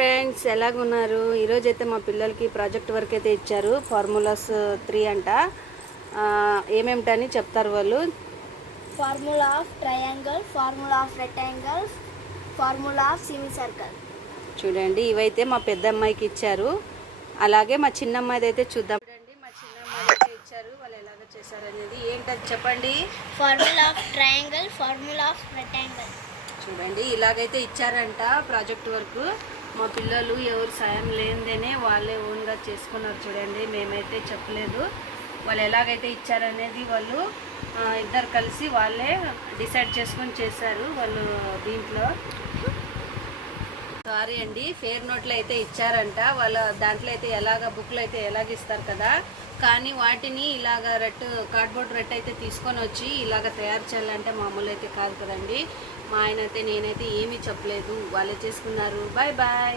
Friends, ఎలాగున్నారు? ఈరోజైతే మా పిల్లలకి ప్రాజెక్ట్ వర్క్ అయితే ఇచ్చారు. ఫార్ములాస్ 3 అంట. ఏమేమిటని చెప్తారు వాళ్ళు. Formula of triangle, formula of rectangle, formula of semi circle. చూడండి, ఇవైతే మా పెద్ద అమ్మాయికి ఇచ్చారు. అలాగే మా చిన్న అమ్మాయిది అయితే చూద్దాం. చూడండి, మా చిన్న అమ్మాయి అయితే ఇచ్చారు. వాళ్ళు ఎలాగ చేశారు అనేది ఏంటది చెప్పండి. Formula of triangle, formula of rectangle. చూడండి, ఇలాగైతే ఇచ్చారంట ప్రాజెక్ట్ వర్క్. మా పిల్లలు ఎవరు సాయం లేనిదేనే వాళ్ళే ఓన్గా చేసుకున్నారు. చూడండి, మేమైతే చెప్పలేదు. వాళ్ళు ఎలాగైతే ఇచ్చారనేది వాళ్ళు ఇద్దరు కలిసి వాళ్ళే డిసైడ్ చేసుకొని చేశారు. వాళ్ళు దీంట్లో సారీ అండి, ఫేర్ నోట్లు అయితే ఇచ్చారంట. వాళ్ళ దాంట్లో అయితే ఎలాగ బుక్లు అయితే ఎలాగ ఇస్తారు కదా, కానీ వాటిని ఇలాగ కార్డ్బోర్డ్ రెట్ అయితే తీసుకొని వచ్చి ఇలాగ తయారు చేయాలంటే మామూలు అయితే కాదు కదండి. మా ఆయన అయితే నేనైతే ఏమీ చెప్పలేదు, వాళ్ళే చేసుకున్నారు. Bye bye.